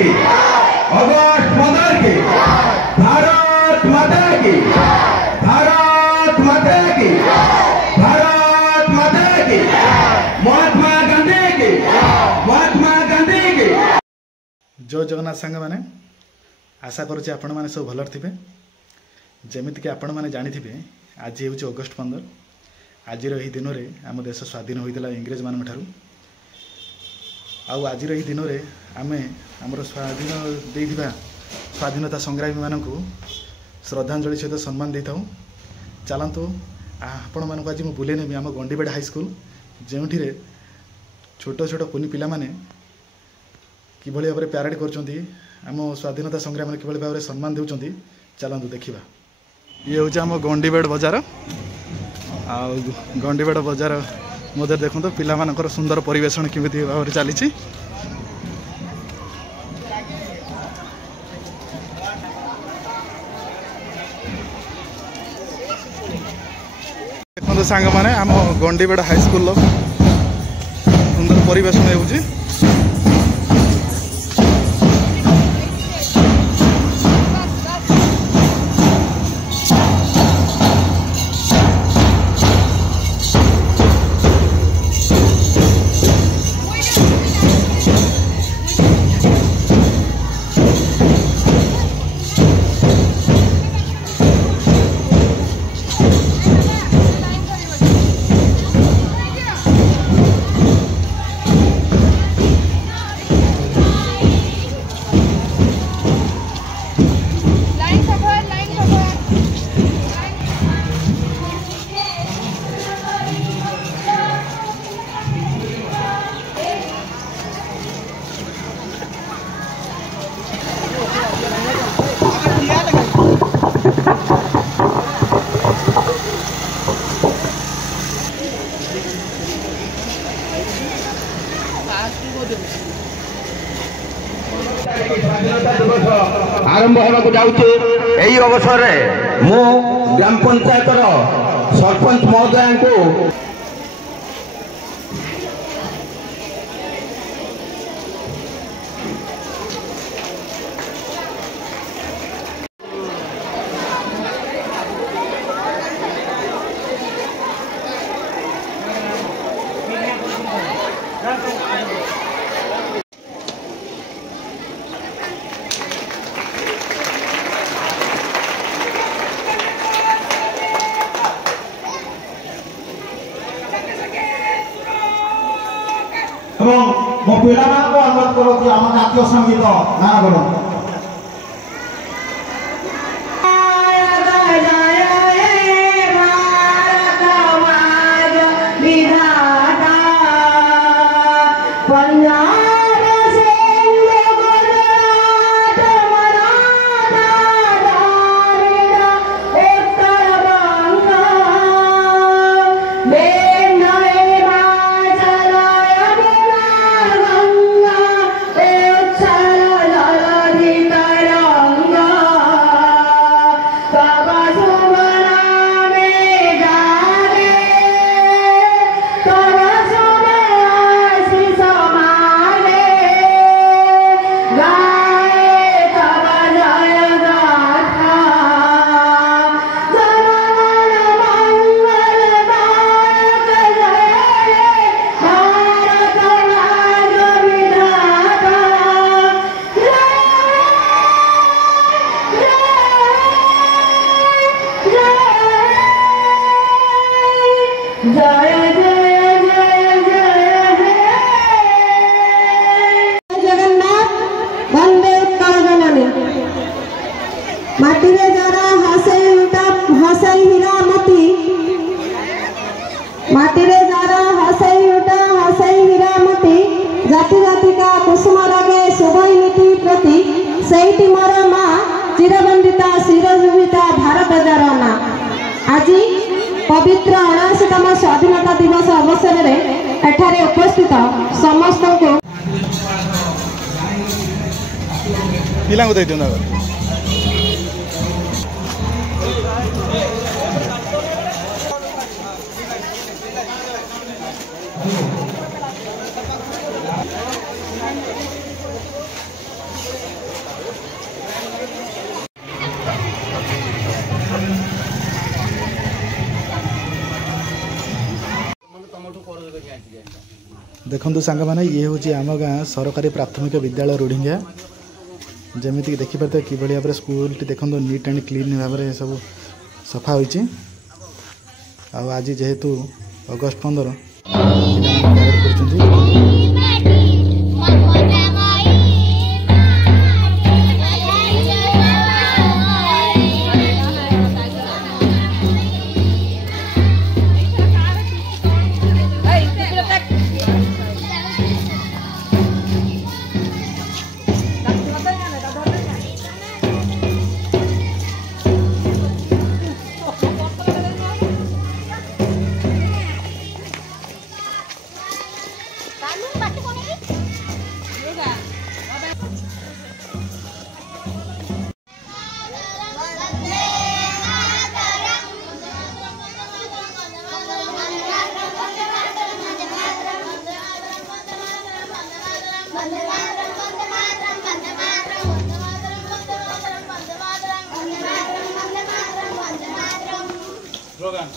की, अगस्त 15 की, भारत माता की, भारत माता की, भारत माता की, महात्मा गांधी की, महात्मा गांधी की। जय जगन्नाथ सांग मैंने आशा करुच्चे आपण मैंने सब भलर थे जमीक आपण मैंने जानी आज हूँ अगस्त 15 आज दिन में आम देश स्वाधीन होता इंग्रेज मान ठारू आज दिन में आम आमर स्वाधीन देता स्वाधीनता संग्रामी मानक श्रद्धांजलि सहित सम्मान दे था। चलतु आपण मानक आज मुझे बुले नेबी आम गंडीबेड़ हाईस्कल जो छोट छोट कुनी पिला माने कि भाव में प्यारेड कर स्वाधीनता संग्राम कि भाव में सम्मान देउछंती। चलतु देखा ये हूँ आम गंडीबेड़ बजार आ गंडीबेड़ बजार मध्य देखो तो पिला मानकर सुंदर परिवेशन केमिति भाव में चली देखो सांग मैंने आम गंडीबेड़ हाईस्कल सुंदर परिवेशन होउची। आरंभ होगा जाऊे यही अवसर में मु ग्राम पंचायत सरपंच महोदय को मो पिला अनुरोध करो कि आम जातीय संगीत गान करो। जाति जाति का कुसुम रागे शुभई नीति प्रति सही मोर माँ चिरबंदिता शिरोजुविता भारत जारना आज पवित्र 79तम स्वाधीनता दिवस अवसर में एठारे उपस्थित समस्त को देखु सांग मैंने ये हूँ आम गाँ सरकारी प्राथमिक विद्यालय रोढ़िंगा जमीक देखिपे कि भाव में स्कूल देखो नीट एंड क्लीन भाव में सब सफा होती आज जेहेतु अगस्ट 15 स्लोगन